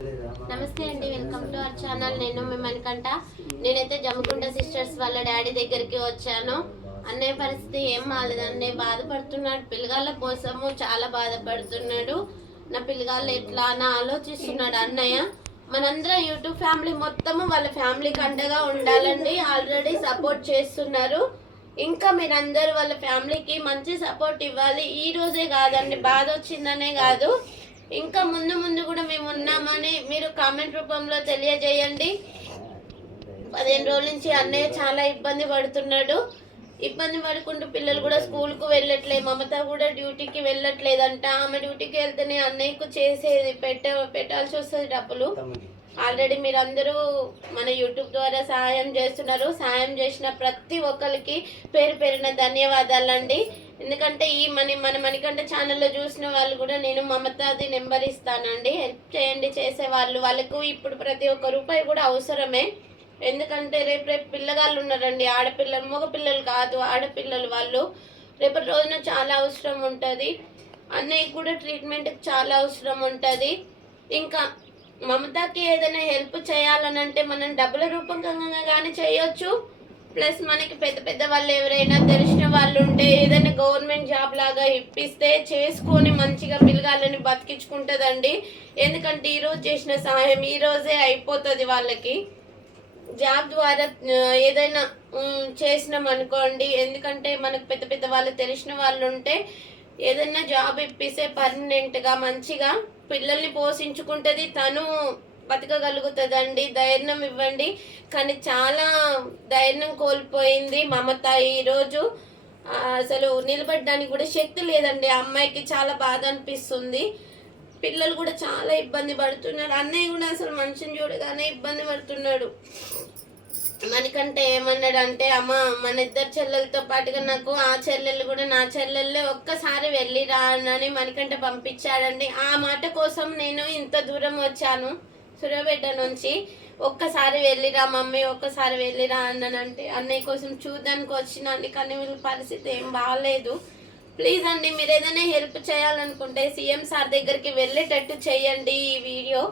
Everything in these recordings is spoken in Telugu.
నమస్తే అండి వెల్కమ్ టు అవర్ ఛానల్. నేను మిమ్మల్ని కంట నేనైతే జమ్ముకుంట సిస్టర్స్ వాళ్ళ డాడీ దగ్గరికి వచ్చాను. అన్నయ్య పరిస్థితి ఏం బాగాలేదండి బాధపడుతున్నాడు. పిల్లగాళ్ళ కోసము చాలా బాధపడుతున్నాడు. నా పిల్లగాళ్ళు ఎట్లా అని ఆలోచిస్తున్నాడు అన్నయ్య. మనందరం యూట్యూబ్ ఫ్యామిలీ మొత్తము వాళ్ళ ఫ్యామిలీకి అండగా ఉండాలండి. ఆల్రెడీ సపోర్ట్ చేస్తున్నారు. ఇంకా మీరందరూ వాళ్ళ ఫ్యామిలీకి మంచి సపోర్ట్ ఇవ్వాలి. ఈ రోజే కాదండి బాధ వచ్చిందనే కాదు. ఇంకా ముందు ముందు కూడా మేము కామెంట్ రూపంలో తెలియజేయండి. పదిహేను రోజుల నుంచి అన్నయ్య చాలా ఇబ్బంది పడుతున్నాడు. ఇబ్బంది పడుకుంటూ పిల్లలు కూడా స్కూల్కు వెళ్ళట్లేదు. మమత కూడా డ్యూటీకి వెళ్ళట్లేదంట. ఆమె డ్యూటీకి వెళ్తేనే అన్నయ్యకు చేసేది పెట్ట పెట్టాల్సి వస్తుంది డబ్బులు. ఆల్రెడీ మీరందరూ మన యూట్యూబ్ ద్వారా సహాయం చేస్తున్నారు. సహాయం చేసిన ప్రతి ఒక్కరికి పేరు పేరిన ధన్యవాదాలండి. ఎందుకంటే ఈ మనీ మన మణికంఠ ఛానల్లో చూసిన వాళ్ళు కూడా నేను మమతాది నెంబర్ ఇస్తానండి. హెల్ప్ చేయండి చేసే వాళ్ళు వాళ్ళకు ఇప్పుడు ప్రతి ఒక్క రూపాయి కూడా అవసరమే. ఎందుకంటే రేపు రేపు పిల్లగాళ్ళు ఉన్నారండి. ఆడపిల్లలు మగపిల్లలు కాదు ఆడపిల్లలు వాళ్ళు. రేపటి రోజున చాలా అవసరం ఉంటుంది. అన్నయ్య కూడా ట్రీట్మెంట్కి చాలా అవసరం ఉంటుంది. ఇంకా మమతాకి ఏదైనా హెల్ప్ చేయాలనంటే మనం డబ్బుల రూపకంగా కానీ చేయొచ్చు. ప్లస్ మనకి పెద్ద పెద్ద వాళ్ళు ఎవరైనా తెలిసిన వాళ్ళు ఉంటే ఏదైనా గవర్నమెంట్ జాబ్ లాగా ఇప్పిస్తే చేసుకొని మంచిగా పిల్లగాళ్ళని బతికించుకుంటుందండి. ఎందుకంటే ఈరోజు చేసిన సహాయం ఈ రోజే అయిపోతుంది వాళ్ళకి. జాబ్ ద్వారా ఏదైనా చేసినాం అనుకోండి ఎందుకంటే మనకు పెద్ద పెద్ద వాళ్ళు తెలిసిన వాళ్ళు ఉంటే ఏదైనా జాబ్ ఇప్పిస్తే పర్మనెంట్గా మంచిగా పిల్లల్ని పోషించుకుంటుంది. తను బతకగలుగుతుందండి. ధైర్యం ఇవ్వండి. కానీ చాలా ధైర్యం కోల్పోయింది మమత ఈరోజు. అసలు నిలబడడానికి కూడా శక్తి లేదండి. ఆ అమ్మాయికి చాలా బాధ అనిపిస్తుంది. పిల్లలు కూడా చాలా ఇబ్బంది పడుతున్నారు. అన్నయ్య కూడా అసలు మనిషిని చూడగానే ఇబ్బంది పడుతున్నాడు. మనకంటే ఏమన్నాడు అంటే అమ్మ మన ఇద్దరు చెల్లెలతో పాటుగా నాకు ఆ చెల్లెలు కూడా నా చెల్లెళ్ళే ఒక్కసారి వెళ్ళి రానని మనకంటే పంపించాడండి. ఆ మాట కోసం నేను ఇంత దూరం వచ్చాను. సురబిడ్డ నుంచి ఒక్కసారి వెళ్ళిరా మమ్మీ ఒక్కసారి వెళ్ళిరా అన్నానంటే అన్నయ్య కోసం చూడడానికి వచ్చినాను కానీ వీళ్ళ పరిస్థితి ఏం బాగాలేదు ప్లీజ్ అండి మీరు ఏదైనా హెల్ప్ చేయాలనుకుంటే సీఎం సార్ దగ్గరికి వెళ్ళేటట్టు చేయండి ఈ వీడియో.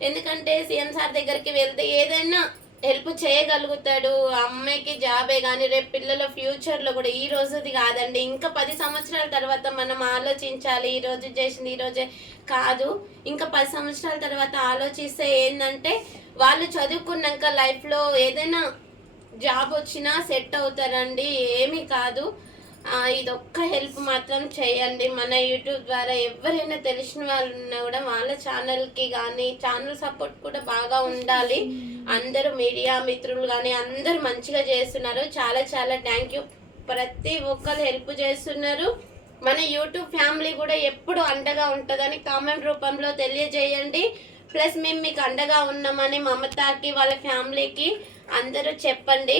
ఎందుకంటే సీఎం సార్ దగ్గరికి వెళ్తే ఏదైనా హెల్ప్ చేయగలుగుతాడు. అమ్మాయికి జాబే కానీ రేపు పిల్లల ఫ్యూచర్లో కూడా ఈ రోజుది కాదండి. ఇంకా పది సంవత్సరాల తర్వాత మనం ఆలోచించాలి. ఈ రోజు చేసింది ఈ రోజే కాదు. ఇంకా పది సంవత్సరాల తర్వాత ఆలోచిస్తే ఏంటంటే వాళ్ళు చదువుకున్నాక లైఫ్లో ఏదైనా జాబ్ వచ్చినా సెట్ అవుతారండి. ఏమీ కాదు. ఇదొక్క హెల్ప్ మాత్రం చేయండి. మన యూట్యూబ్ ద్వారా ఎవరైనా తెలిసిన వాళ్ళు ఉన్నా కూడా వాళ్ళ ఛానల్కి కానీ ఛానల్ సపోర్ట్ కూడా బాగా ఉండాలి. అందరూ మీడియా మిత్రులు కానీ అందరూ మంచిగా చేస్తున్నారు. చాలా చాలా థ్యాంక్ యూ. ప్రతి ఒక్కరు హెల్ప్ చేస్తున్నారు. మన యూట్యూబ్ ఫ్యామిలీ కూడా ఎప్పుడు అండగా ఉంటుందని కామెంట్ రూపంలో తెలియజేయండి. ప్లస్ మేము మీకు అండగా ఉన్నామని మమతాకి వాళ్ళ ఫ్యామిలీకి అందరూ చెప్పండి.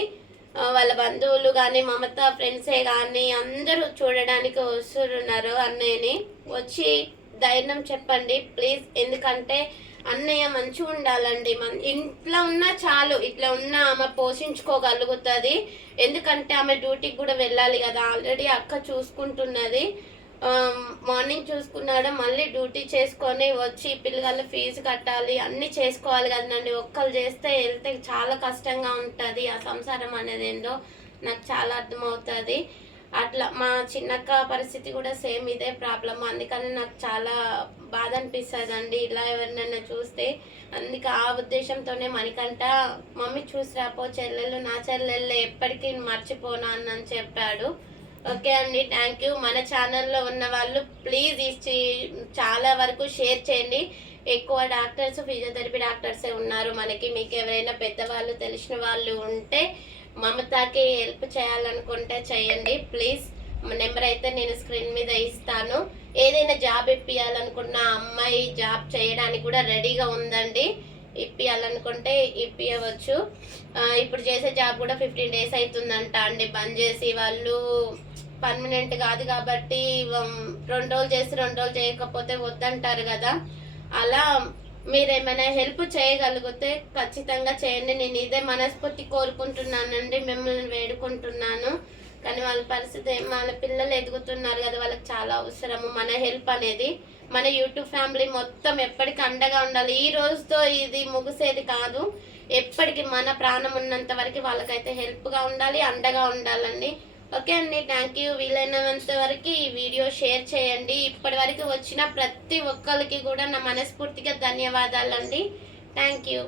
వాళ్ళ బంధువులు కానీ మమత ఫ్రెండ్సే కానీ అందరూ చూడడానికి వస్తున్నారు అన్నయ్యని. వచ్చి ధైర్యం చెప్పండి ప్లీజ్ ఎందుకంటే అన్నయ్య మంచిగా ఉండాలండి. మన ఇంట్లో ఉన్నా చాలు ఇట్లా ఉన్నా ఆమె పోషించుకోగలుగుతుంది. ఎందుకంటే ఆమె డ్యూటీకి కూడా వెళ్ళాలి కదా. ఆల్రెడీ అక్క చూసుకుంటున్నది. మార్నింగ్ చూసుకున్నాడు మళ్ళీ డ్యూటీ చేసుకొని వచ్చి పిల్లగాళ్ళ ఫీజు కట్టాలి అన్నీ చేసుకోవాలి కదండి. ఒక్కరు చేస్తే వెళ్తే చాలా కష్టంగా ఉంటుంది. ఆ సంసారం అనేది ఏందో నాకు చాలా అర్థమవుతుంది. అట్లా మా చిన్నక్క పరిస్థితి కూడా సేమ్ ఇదే ప్రాబ్లం అందుకని నాకు చాలా బాధ అనిపిస్తుంది అండి ఇలా ఎవరినైనా చూస్తే అందుకే ఆ ఉద్దేశంతోనే మనకంట మమ్మీ చూసి రాపో చెల్లెలు నా చెల్లెళ్ళు ఎప్పటికీ మర్చిపోనా అని చెప్పాడు. ఓకే అండి థ్యాంక్ యూ మన ఛానల్లో ఉన్న వాళ్ళు ప్లీజ్ ఇచ్చి చాలా వరకు షేర్ చేయండి. ఎక్కువ డాక్టర్స్ ఫిజియోథెరపీ డాక్టర్సే ఉన్నారు. మనకి మీకు ఎవరైనా పెద్దవాళ్ళు తెలిసిన వాళ్ళు ఉంటే మమతాకి హెల్ప్ చేయాలనుకుంటే చేయండి. ప్లీజ్ నెంబర్ అయితే నేను స్క్రీన్ మీద ఇస్తాను. ఏదైనా జాబ్ ఇప్పించాలనుకున్న అమ్మాయి జాబ్ చేయడానికి కూడా రెడీగా ఉందండి. ఇప్పియాలనుకుంటే ఇప్పియవచ్చు. ఇప్పుడు చేసే జాబ్ కూడా ఫిఫ్టీన్ డేస్ అవుతుందంట అండి బంద్ చేసి వాళ్ళు పర్మనెంట్ కాదు కాబట్టి రెండు రోజులు చేసి రెండు రోజులు చేయకపోతే వద్దంటారు కదా. అలా మీరేమైనా హెల్ప్ చేయగలిగితే ఖచ్చితంగా చేయండి. నేను ఇదే మనస్ఫూర్తి కోరుకుంటున్నానండి. మిమ్మల్ని వేడుకుంటున్నాను. కానీ వాళ్ళ పరిస్థితి వాళ్ళ పిల్లలు ఎదుగుతున్నారు కదా వాళ్ళకి చాలా అవసరము. మన హెల్ప్ అనేది మన యూట్యూబ్ ఫ్యామిలీ మొత్తం ఎప్పటికీ అండగా ఉండాలి. ఈ రోజుతో ఇది ముగిసేది కాదు. ఎప్పటికీ మన ప్రాణం ఉన్నంత వరకు వాళ్ళకైతే హెల్ప్గా ఉండాలి అండగా ఉండాలండి. ఓకే అండి థ్యాంక్ యూ. వీలైనంత వరకు ఈ వీడియో షేర్ చేయండి. ఇప్పటి వరకు వచ్చిన ప్రతి ఒక్కరికి కూడా నా మనస్ఫూర్తిగా ధన్యవాదాలండి. Thank you.